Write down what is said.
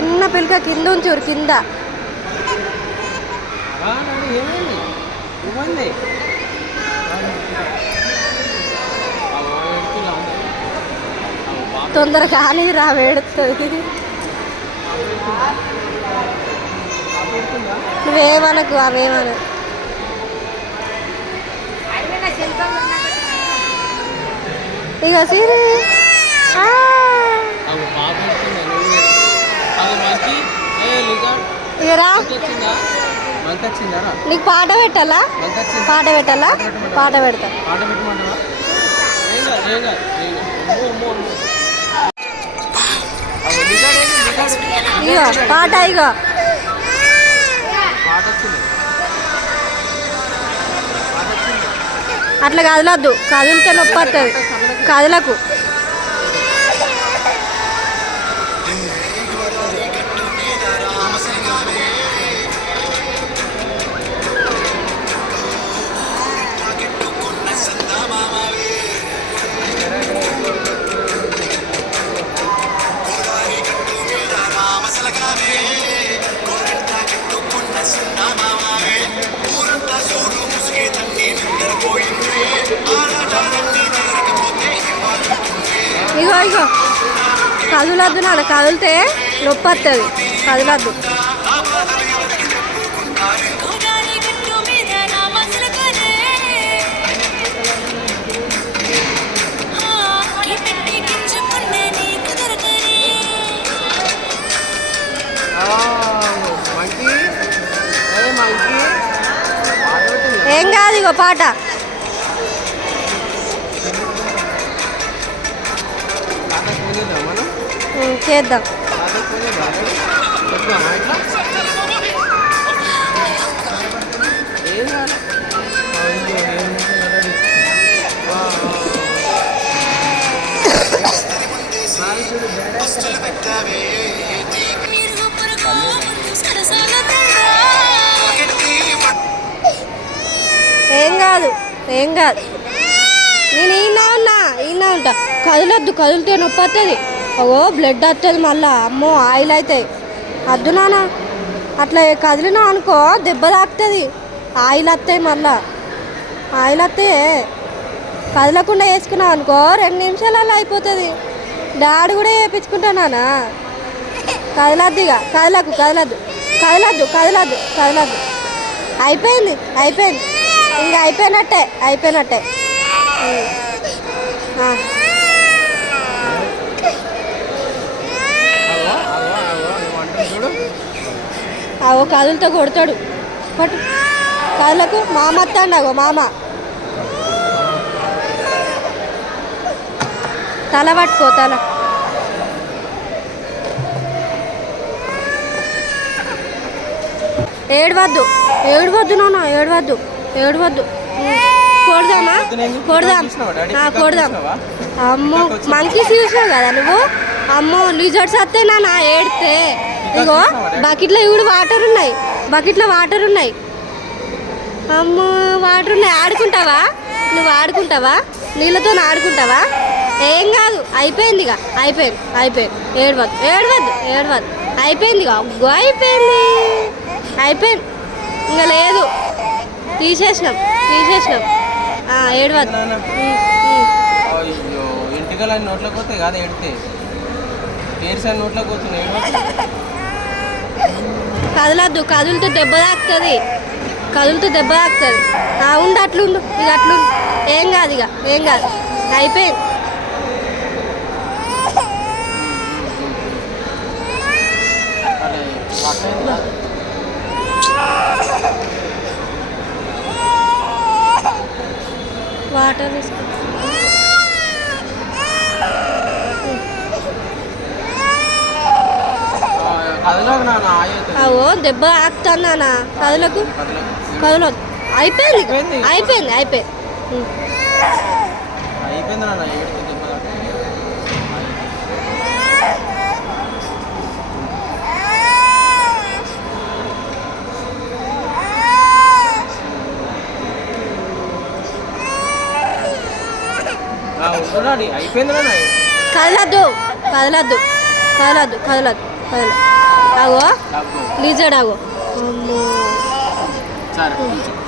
చిన్న పిలక కింద ఉంచూరు కింద. తొందర కానీ రా వేడుతుంది. నువ్వేమనకు అవేమను ఇక సీరే. నీకు పాట పెట్టాలా? పాట పెట్టాలా? పాట పెడతా? ఇగో పాట ఇగో. అట్లా కదలొద్దు. కదిలితే నొప్పి వస్తుంది కదలకు. ఇగో ఇగో కదలొద్దు నాన్న కదిలితే నొప్పి వస్తుంది కదలొద్దు ఏం కాదు ఇగో పాట. చేద్దాం ఏం కాదు ఏం కాదు. ఏం ఏం నేను ఈయన ఉన్నా ఈయన ఉంటా. కదలొద్దు కదిలితే నొప్పి వస్తుంది ఓ బ్లడ్ వస్తుంది మళ్ళా. అమ్మో ఆయిల్ అవుతాయి వద్దు నాన్న. అట్లా కదిలినా అనుకో దెబ్బ తాకుతుంది. ఆయిల్ వస్తాయి మళ్ళా. ఆయిల్ వస్తే కదలకుండా వేసుకున్నావు అనుకో రెండు నిమిషాలలో అయిపోతుంది. డాడీ కూడా వేయించుకుంటానా కదలద్దు ఇక. కదలకు కదలద్దు. కదలద్దు కదలద్దు కదలద్దు. అయిపోయింది అయిపోయింది. ఇంకా అయిపోయినట్టే అయిపోయినట్టే. కదులతో కొడతాడు. పట్టు కదులకు మామ అగో మామ. తల పట్టుకో తల. ఏడవద్దు. ఏడవద్దు నాన్న ఏడవద్దు. ఏడవద్దు. కొడదామా కొడదాం. కొడదాం. అమ్మో మంకీస్ చూసావు కదా నువ్వు? అమ్మో లిజర్డ్స్ వస్తే నా ఏడితే. ఇగో బకెట్లో ఇవి వాటర్ ఉన్నాయి. బకెట్లో వాటర్ ఉన్నాయి. అమ్మో వాటర్ ఉన్నాయి. ఆడుకుంటావా? నువ్వు ఆడుకుంటావా? నీళ్ళతో ఆడుకుంటావా? ఏం కాదు. అయిపోయింది ఇక అయిపోయింది. అయిపోయింది. ఏడవద్దు. ఏడవద్దు. ఏడవద్దు. అయిపోయింది ఇక అయిపోయింది. అయిపోయింది. ఇంకా లేదు. తీసేసినాం. తీసేసినాం. ఏడవద్దు. ఇంటికల్ నోట్లోకి పోతే కాదు? ఎడితే పేర్స్ నోట్లోకి పోతున్నాయి. కదలద్దు కదులుతో దెబ్బ తాకుతుంది. కదులుతో దెబ్బ తాకుతుంది. ఆ, ఉండు అట్లుండు. ఇక అట్లుండు. ఏం కాదు ఇక ఏం కాదు. అయిపోయింది. వాటర్ తీసుకు కదలకు నాన్న ఆయుతుంది అవో దెబ్బ తాకుతుందా కదలకు. కదలొద్దు అయిపోయింది. అయిపోయింది. అయిపోయింది నాన్న కదలద్దు కదలద్దు కదలద్దు కదలద్దు. కదల అగో డబ్బు